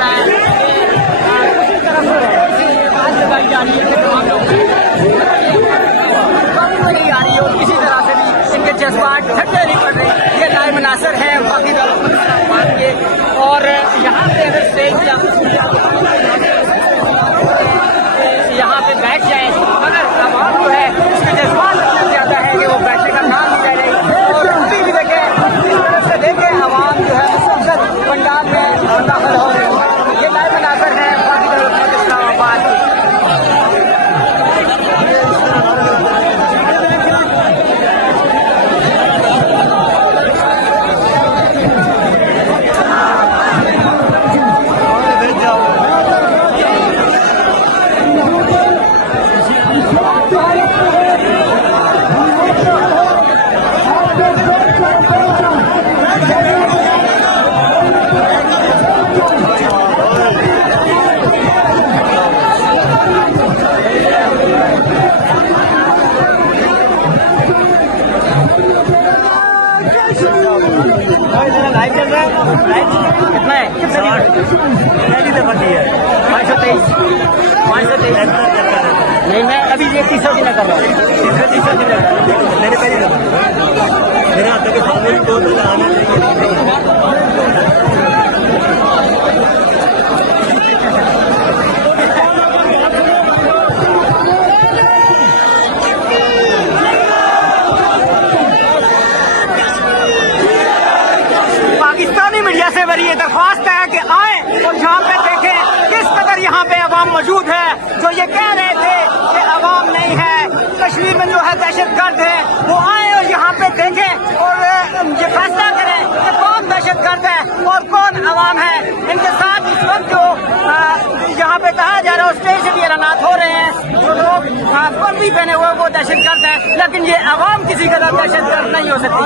रहा है कि किसी तरफ बात लगाई जा रही है कि तमाम लोग नहीं आ रही है और किसी तरह से भी इनके जज्बात ठंडे नहीं पड़ रहे। ये लाइव मनासर है बाकी दारुल के और यहाँ पे अगर स्टेज यहाँ पे बैठ जाए मगर आवाम जो है उसके जज्बात इतने ज्यादा है कि वो बैठने का नाम नहीं ले रही। और उनकी भी देखें इस तरफ से देखें आवाम जो है मुसलसल पंडाल में दाखिल हो रही है। ये लाइव मनासर है बाकी दारुल इस्लामाबाद की। लाइव चल रहा है। लाइव कितना है? पहली दफा दी है 523 नहीं, मैं अभी ये तीसरा दिन कर रहा हूँ। तीसरा दिन मेरे पहली दफा मेरे हाथ के सामने भी दो दिन आना चाहिए। पाकिस्तानी मीडिया से मेरी ये दरख्वास्त है कि आए और यहाँ पे देखें किस कदर यहाँ पे अवाम मौजूद है। जो ये कह रहे थे कि अवाम नहीं है, कश्मीर में जो है दहशत गर्द है, वो आए और यहाँ पे देखें और ये फैसला करें कि कौन दहशत गर्द है और कौन अवाम है। इनके साथ इस वक्त जो यहाँ पे कहा जा रहा है स्टेज से भी ऐलानात हो रहे हैं, जो लोग वर्दी पहने हुए वो दहशत गर्द है, लेकिन ये अवाम किसी कदर दहशत गर्द नहीं हो सकती।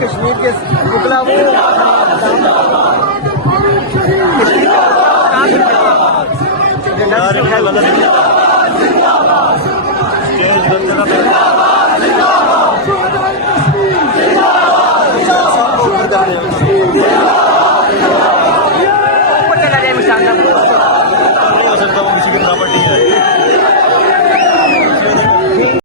कश्मीर के मुगला वो